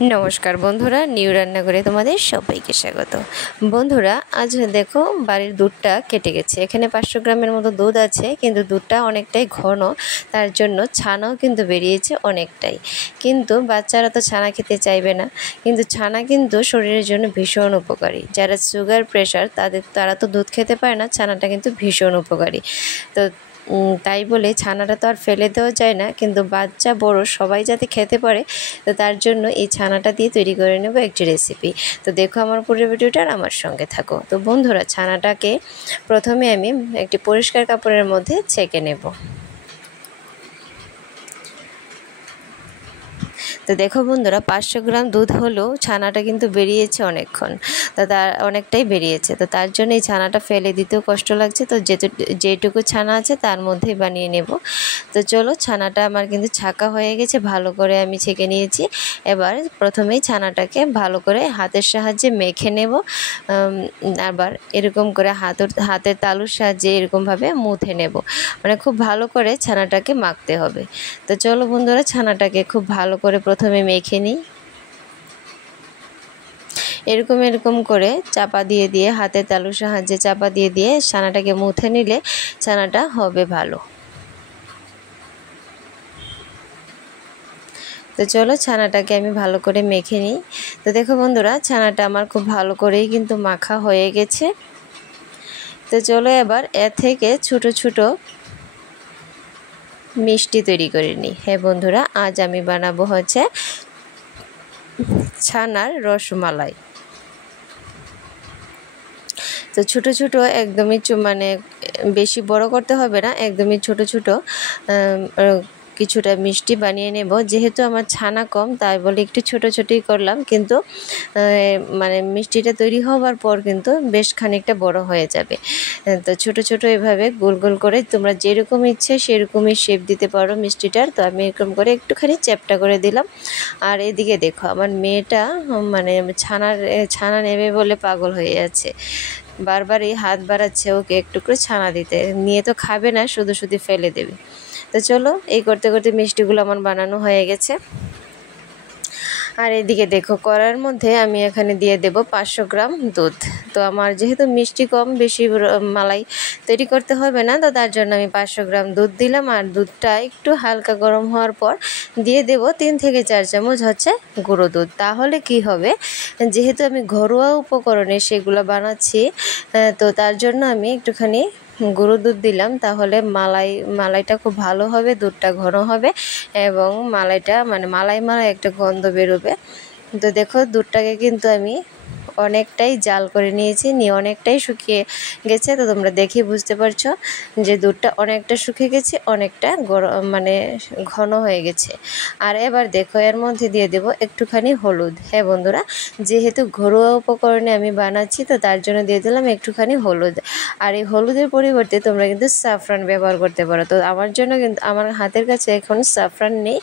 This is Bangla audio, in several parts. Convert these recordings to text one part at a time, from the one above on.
নমস্কার বন্ধুরা, নিউ রান্নাঘরে তোমাদের সবাইকে স্বাগত। বন্ধুরা, আজ দেখো বাড়ির দুধটা কেটে গেছে। এখানে 500 গ্রামের মতো দুধ আছে, কিন্তু দুধটা অনেকটাই ঘন, তার জন্য ছানাও কিন্তু বেরিয়েছে অনেকটাই। কিন্তু বাচ্চারা তো ছানা খেতে চাইবে না, কিন্তু ছানা কিন্তু শরীরের জন্য ভীষণ উপকারী। যারা সুগার প্রেশার তারা তো দুধ খেতে পারে না, ছানাটা কিন্তু ভীষণ উপকারী। তো তাই বলে ছানাটা তো আর ফেলে দেওয়া যায় না, কিন্তু বাচ্চা বড় সবাই যাতে খেতে পারে, তো তার জন্য এই ছানাটা দিয়ে তৈরি করে নেব একটি রেসিপি। তো দেখো আমার পুরো ভিডিওটা, আমার সঙ্গে থাকো। তো বন্ধুরা, ছানাটাকে প্রথমে আমি একটি পরিষ্কার কাপড়ের মধ্যে ছেঁকে নেব। তো দেখো বন্ধুরা, 500 গ্রাম দুধ হলেও ছানাটা কিন্তু বেরিয়েছে অনেকক্ষণ, তো তার অনেকটাই বেরিয়েছে। তো তার জন্য এই ছানাটা ফেলে দিতেও কষ্ট লাগছে, তো যেটুকু ছানা আছে তার মধ্যেই বানিয়ে নেব। তো চলো, ছানাটা আমার কিন্তু ছাঁকা হয়ে গেছে, ভালো করে আমি ছেঁকে নিয়েছি। এবার প্রথমেই ছানাটাকে ভালো করে হাতের সাহায্যে মেখে নেব। আবার এরকম করে হাতের তালুর সাহায্যে এরকমভাবে মুথে নেব, মানে খুব ভালো করে ছানাটাকে মাখতে হবে। তো চলো বন্ধুরা, ছানাটাকে খুব ভালো করে প্রথমে মেখে নিই। এরকম করে চাপা দিয়ে হাতের তালুর সাহায্যে চাপা দিয়ে ছানাটাকে মুথে নিলে ছানাটা হবে ভালো। তো চলো, ছানাটাকে আমি ভালো করে মেখে নিই। তো দেখো বন্ধুরা, ছানাটা আমার খুব ভালো করেই কিন্তু মাখা হয়ে গেছে। তো চলো, এবার এর থেকে ছোট ছোট মিষ্টি তৈরি করে নিই। হ্যাঁ বন্ধুরা, আজ আমি বানাবো হচ্ছে ছানার রসমালাই। তো ছোট ছোট একদমই মানে বেশি বড় করতে হবে না, একদমই ছোট ছোট কিছুটা মিষ্টি বানিয়ে নেব। যেহেতু আমার ছানা কম, তাই বলে একটু ছোট ছোটই করলাম, কিন্তু মানে মিষ্টিটা তৈরি হওয়ার পর কিন্তু বেশ খানিকটা বড় হয়ে যাবে। তো ছোট ছোট এভাবে গোল গোল করে তোমরা যেরকম ইচ্ছে সেরকমই শেপ দিতে পারো মিষ্টিটার। তো আমি এরকম করে একটুখানি চ্যাপটা করে দিলাম। আর এদিকে দেখো, আমার মেয়েটা মানে ছানা নেবে বলে পাগল হয়ে যাচ্ছে, বারবারই হাত বাড়াচ্ছে ওকে একটু করে ছানা দিতে। নিয়ে তো খাবে না, শুধু শুধু ফেলে দেবে। তো চলো, এই করতে করতে মিষ্টিগুলো আমার বানানো হয়ে গেছে। আর এদিকে দেখো, কড়ার মধ্যে আমি এখানে দিয়ে দেব 500 গ্রাম দুধ। তো আমার যেহেতু মিষ্টি কম, বেশি মালাই তৈরি করতে হবে না, তো তার জন্য আমি 500 গ্রাম দুধ দিলাম। আর দুধটা একটু হালকা গরম হওয়ার পর দিয়ে দেব 3 থেকে 4 চামচ হচ্ছে গুঁড়ো দুধ। তাহলে কি হবে, যেহেতু আমি ঘরোয়া উপকরণে সেগুলো বানাচ্ছি, তো তার জন্য আমি একটুখানি গুঁড়ো দুধ দিলাম। তাহলে মালাইটা খুব ভালো হবে, দুধটা ঘন হবে এবং মালাইটা মানে মালাই একটা গন্ধ বেরোবে। তো দেখো, দুধটাকে কিন্তু আমি অনেকটাই জাল করে নিয়েছি, নিয়ে অনেকটাই শুকিয়ে গেছে। তো তোমরা দেখেই বুঝতে পারছো যে দুধটা অনেকটা শুকিয়ে গেছে, অনেকটা মানে ঘন হয়ে গেছে। আর এবার দেখো, এর মধ্যে দিয়ে দেব একটুখানি হলুদ। হ্যাঁ বন্ধুরা, যেহেতু ঘরোয়া উপকরণে আমি বানাচ্ছি, তো তার জন্য দিয়ে দিলাম একটুখানি হলুদ। আর এই হলুদের পরিবর্তে তোমরা কিন্তু সাফরান ব্যবহার করতে পারো। তো আমার জন্য কিন্তু আমার হাতের কাছে এখন সাফরান নেই,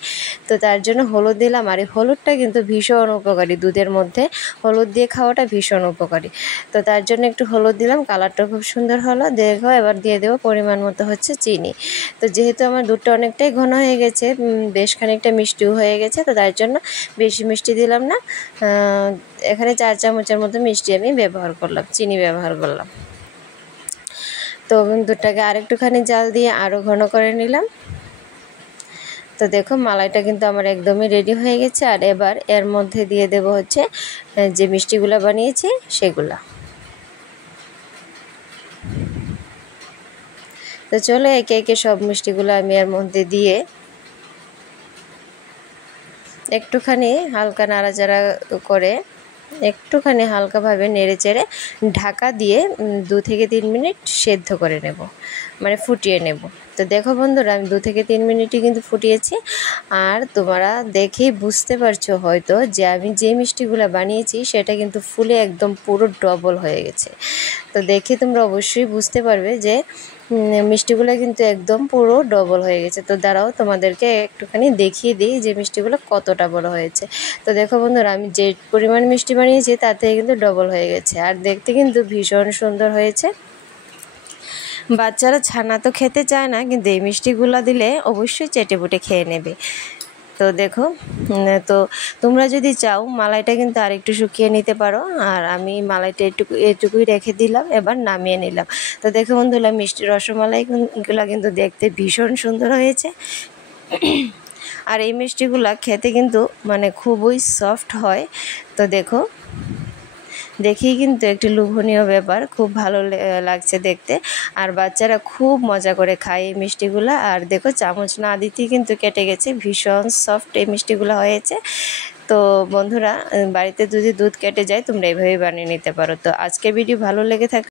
তো তার জন্য হলুদ দিলাম। আর এই হলুদটা কিন্তু ভীষণ উপকারী, দুধের মধ্যে হলুদ দিয়ে খাওয়াটা ভীষণ উপকারী। তো তার জন্য একটু হলুদ দিলাম, কালারটা খুব সুন্দর হলো। দেখো, এবার দিয়ে দেবো পরিমাণ মতো হচ্ছে চিনি। তো যেহেতু আমার দুধটা অনেকটাই ঘন হয়ে গেছে, বেশ খানিকটা মিষ্টিও হয়ে গেছে, তো তার জন্য বেশি মিষ্টি দিলাম না। এখানে 4 চামচের মতো মিষ্টি আমি ব্যবহার করলাম, চিনি ব্যবহার করলাম। তো দুধটাকে আরেকটুখানি জাল দিয়ে আরও ঘন করে নিলাম। তো দেখো, মালাইটা কিন্তু আমার একদমই রেডি হয়ে গেছে। আর এবার এর মধ্যে দিয়ে দেব হচ্ছে যে মিষ্টিগুলো বানিয়েছি সেগুলা। তো চলো, একে একে সব মিষ্টিগুলো আমি এর মধ্যে দিয়ে একটুখানি হালকা নাড়াচাড়া করে একটুখানি হালকাভাবে নেড়ে চেড়ে ঢাকা দিয়ে 2 থেকে 3 মিনিট সেদ্ধ করে নেব, মানে ফুটিয়ে নেব। তো দেখো বন্ধুরা, আমি 2 থেকে 3 মিনিটই কিন্তু ফুটিয়েছি। আর তোমরা দেখেই বুঝতে পারছো হয়তো যে আমি যে মিষ্টিগুলো বানিয়েছি সেটা কিন্তু ফুলে একদম পুরো ডবল হয়ে গেছে। তো দেখে তোমরা অবশ্যই বুঝতে পারবে যে মিষ্টিগুলো কিন্তু একদম পুরো ডবল হয়ে গেছে। তো দাঁড়াও, তোমাদেরকে একটুখানি দেখিয়ে দিই যে মিষ্টিগুলো কতটা বড় হয়েছে। তো দেখো বন্ধুরা, আমি যে পরিমাণ মিষ্টি বানিয়েছি তার থেকে কিন্তু ডবল হয়ে গেছে, আর দেখতে কিন্তু ভীষণ সুন্দর হয়েছে। বাচ্চারা ছানা তো খেতে চায় না, কিন্তু এই মিষ্টিগুলো দিলে অবশ্যই চেটেপুটে খেয়ে নেবে। তো দেখো তো তোমরা যদি চাও মালাইটা কিন্তু আর একটু শুকিয়ে নিতে পারো, আর আমি মালাইটা এটুকুই রেখে দিলাম, এবার নামিয়ে নিলাম। তো দেখো বন্ধুরা, মিষ্টি রসমালাইগুলো কিন্তু দেখতে ভীষণ সুন্দর হয়েছে। আর এই মিষ্টিগুলা খেতে কিন্তু মানে খুবই সফট হয়। তো দেখো, দেখেই কিন্তু একটি লোভনীয় ব্যাপার, খুব ভালো লাগছে দেখতে। আর বাচ্চারা খুব মজা করে খায় এই মিষ্টিগুলা। আর দেখো, চামচ না দিতেই কিন্তু কেটে গেছে, ভীষণ সফট এই মিষ্টিগুলো হয়েছে। তো বন্ধুরা, বাড়িতে যদি দুধ কেটে যায় তোমরা এইভাবে বানিয়ে নিতে পারো। তো আজকের ভিডিও ভালো লেগে থাকে